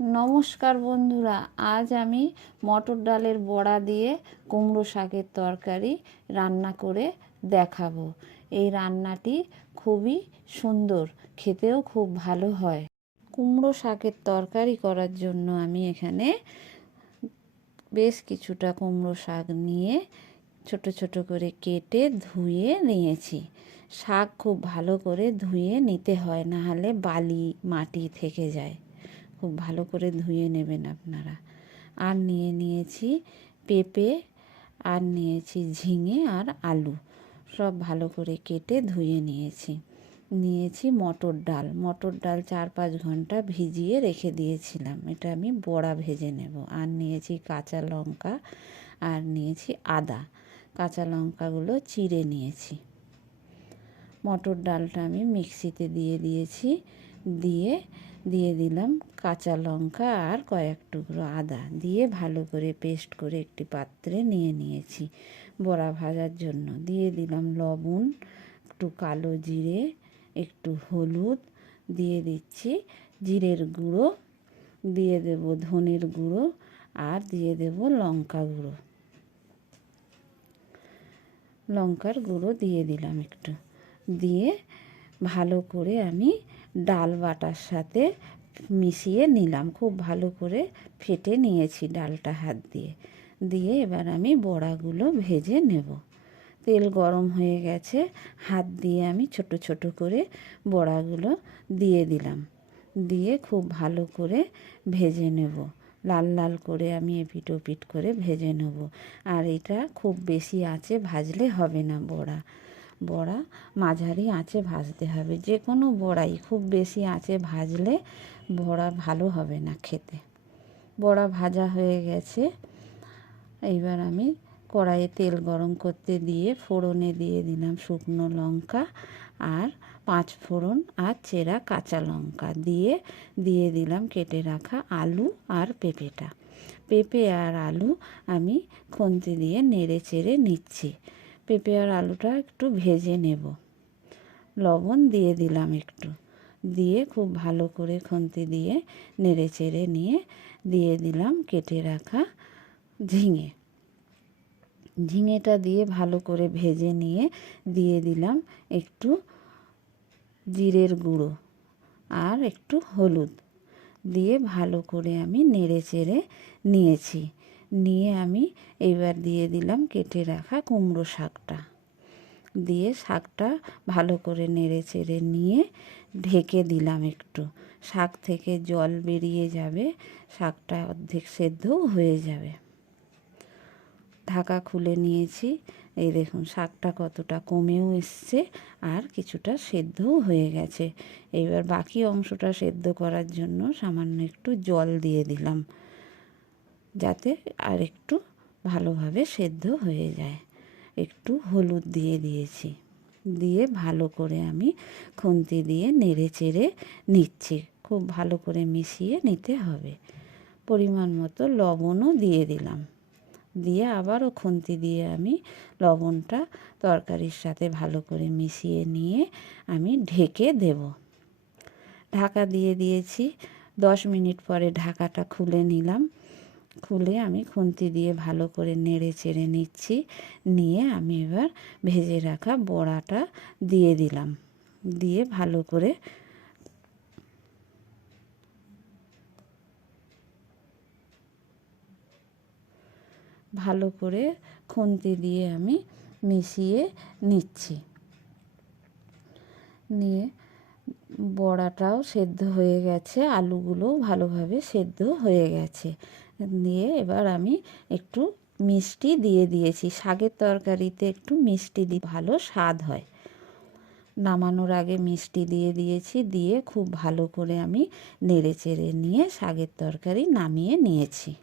নমস্কার বন্ধুরা, আজ আমি মটর ডালের বড়া দিয়ে কুমড়ো শাকের তরকারি রান্না করে দেখাবো। এই রান্নাটি খুবই সুন্দর, খেতেও খুব ভালো হয়। কুমড়ো শাকের তরকারি করার জন্য আমি এখানে বেশ কিছুটা কুমড়ো শাক নিয়ে ছোট ছোট করে কেটে ধুয়ে নিয়েছি। শাক খুব ভালো করে ধুয়ে নিতে হয় না হলে বালি মাটি থেকে যায়। খুব ভালো করে ধুয়ে নেবেন আপনারা। আর নিয়ে নিয়েছি পেঁপে, আর নিয়েছি ঝিঙে, আর আলু। সব ভালো করে কেটে ধুয়ে নিয়েছি। নিয়েছি মটর ডাল। মটর ডাল চার পাঁচ ঘণ্টা ভিজিয়ে রেখে দিয়েছিলাম। এটা আমি বড়া ভেজে নেব। আর নিয়েছি কাঁচা লঙ্কা, আর নিয়েছি আদা। কাঁচা লঙ্কাগুলো চিড়ে নিয়েছি। মটর ডালটা আমি মিক্সিতে দিয়ে দিয়েছি। দিয়ে দিয়ে দিলাম কাঁচা লঙ্কা আর কয়েক টুকরো আদা দিয়ে ভালো করে পেস্ট করে একটি পাত্রে নিয়ে নিয়েছি বড়া ভাজার জন্য। দিয়ে দিলাম লবণ, একটু কালো জিরে, একটু হলুদ, দিয়ে দিচ্ছি জিরের গুঁড়ো, দিয়ে দেব ধনের গুঁড়ো আর দিয়ে দেব লঙ্কা গুঁড়ো। লঙ্কার গুঁড়ো দিয়ে দিলাম একটু। দিয়ে ভালো করে আমি ডাল বাটার সাথে মিশিয়ে নিলাম। খুব ভালো করে ফেটে নিয়েছি ডালটা হাত দিয়ে। দিয়ে এবার আমি বড়াগুলো ভেজে নেব। তেল গরম হয়ে গেছে, হাত দিয়ে আমি ছোট ছোট করে বড়াগুলো দিয়ে দিলাম। দিয়ে খুব ভালো করে ভেজে নেব। লাল লাল করে আমি এপিট ওপিট করে ভেজে নেব। আর এটা খুব বেশি আছে ভাজলে হবে না বড়া। বড়া, মাঝারি আঁচে ভাজতে হবে। যে কোনো বড়াই, খুব বেশি আঁচে ভাজলে বড়া ভালো হবে না খেতে। বড়া ভাজা হয়ে গেছে। এইবার আমি কড়াইয়ে তেল গরম করতে দিয়ে ফোড়নে দিয়ে দিলাম শুকনো লঙ্কা আর পাঁচ ফোড়ন আর চেরা কাঁচা লঙ্কা দিয়ে দিয়ে দিলাম কেটে রাখা আলু আর পেঁপেটা। পেঁপে আর আলু আমি খুন্তি দিয়ে নেড়ে চেড়ে নিচ্ছি। পেঁপে আর আলুটা একটু ভেজে নেব। লবণ দিয়ে দিলাম একটু। দিয়ে খুব ভালো করে খুন্তি দিয়ে নেড়ে চেড়ে নিয়ে দিয়ে দিলাম কেটে রাখা ঝিঙে। ঝিঙেটা দিয়ে ভালো করে ভেজে নিয়ে দিয়ে দিলাম একটু জিরের গুঁড়ো আর একটু হলুদ। দিয়ে ভালো করে আমি নেড়ে চেড়ে নিয়েছি। নিয়ে আমি এইবার দিয়ে দিলাম কেটে রাখা কুমড়ো শাকটা। দিয়ে শাকটা ভালো করে নেড়ে চেড়ে নিয়ে ঢেকে দিলাম একটু। শাক থেকে জল বেরিয়ে যাবে, শাকটা অর্ধেক সেদ্ধও হয়ে যাবে। ঢাকা খুলে নিয়েছি। এই দেখুন, শাকটা কতটা কমেও এসছে আর কিছুটা সেদ্ধও হয়ে গেছে। এবার বাকি অংশটা সেদ্ধ করার জন্য সামান্য একটু জল দিয়ে দিলাম। যাতে আর একটু ভালোভাবে সেদ্ধ হয়ে যায়। একটু হলুদ দিয়ে দিয়েছি। দিয়ে ভালো করে আমি খুন্তি দিয়ে নেড়ে চেড়ে নিচ্ছি। খুব ভালো করে মিশিয়ে নিতে হবে। পরিমাণ মতো লবণও দিয়ে দিলাম। দিয়ে আবারও খুন্তি দিয়ে আমি লবণটা তরকারির সাথে ভালো করে মিশিয়ে নিয়ে আমি ঢেকে দেব। ঢাকা দিয়ে দিয়েছি। দশ মিনিট পরে ঢাকাটা খুলে নিলাম। খুলে আমি খুন্তি দিয়ে ভালো করে নেড়ে চেড়ে নিচ্ছি। নিয়ে আমি এবার ভেজে রাখা বড়াটা দিয়ে দিলাম। দিয়ে ভালো করে ভালো করে খুন্তি দিয়ে আমি মিশিয়ে নিচ্ছি। নিয়ে বড়াটাও সেদ্ধ হয়ে গেছে, আলুগুলোও ভালোভাবে সেদ্ধ হয়ে গেছে। দিয়ে এবার আমি একটু মিষ্টি দিয়ে দিয়েছি। শাকের তরকারিতে একটু মিষ্টি দিয়ে ভালো স্বাদ হয়। নামানোর আগে মিষ্টি দিয়ে দিয়েছি, দিয়ে খুব ভালো করে আমি নেড়ে চেড়ে নিয়ে শাকের তরকারি নামিয়ে নিয়েছি।